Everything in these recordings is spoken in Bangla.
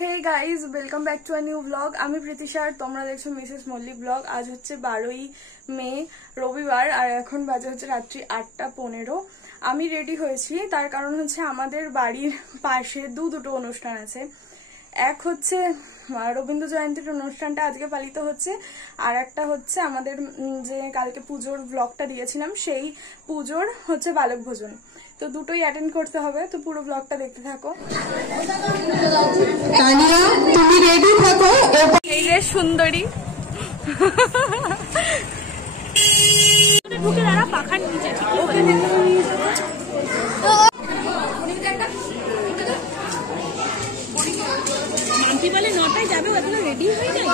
Hey guys welcome back to a new blog. आमी प्रीतिशा और तोमरा देखছো मिसेस मल्लिक ब्लॉग। आज হচ্ছে 12ই মে রবিবার আর এখন বাজে হচ্ছে রাত্রি 8:15। আমি রেডি হয়েছি তার কারণ হচ্ছে আমাদের বাড়ির পাশে দুটো অনুষ্ঠান আছে। এক হচ্ছে রবীন্দ্র জয়ন্তীর অনুষ্ঠানটা আজকে পালিত হচ্ছে, আর একটা হচ্ছে আমাদের যে কালকে পুজোর ব্লগটা দিয়েছিলাম সেই পুজোর হচ্ছে বালক ভোজন। তো দুটোই অ্যাটেন্ড করতে হবে, তো পুরো ব্লগটা দেখতে থাকো। তানিয়া তুমি রেডি থাকো। এই যে সুন্দরী ঢুকে দাঁড়া পাখার নিচে মানতি বলে 9টায় যাবে, ওখানে রেডি হয়ে যায়।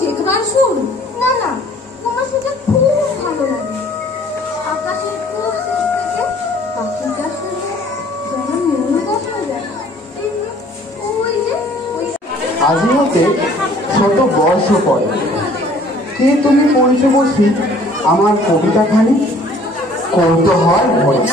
শেখবার শুন না না, তোমার শুনতে খুব ভালো লাগে। আকাশের খুব শেষ থেকে পাখিটা শুনে যেমন মনে দেখা যায়। ওই যে আজি হতে ছোট বর্ষ পরে কে তুমি পড়েছো বসি আমার কবিতাখানি কৌতূহল ভরে।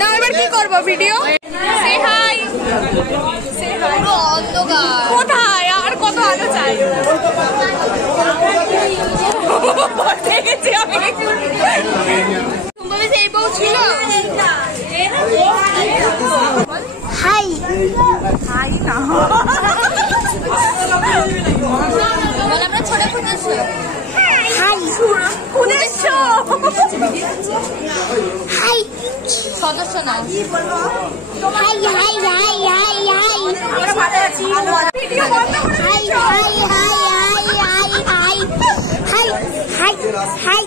না এবার কি করব ভিডিও সে হাই কোথায় আর কত আলো চাই এই বউ ছিল। হাই হাই না আমরা ছোট খুঁজেছি। হাই খুঁজেছো হাই সদস্য না high high high high high আমরা ভালো আছি। ভিডিও বন্ধ করে high high high high high high high high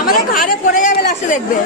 আমাদের ঘরে পড়ে যাবে লাস্টে দেখবে।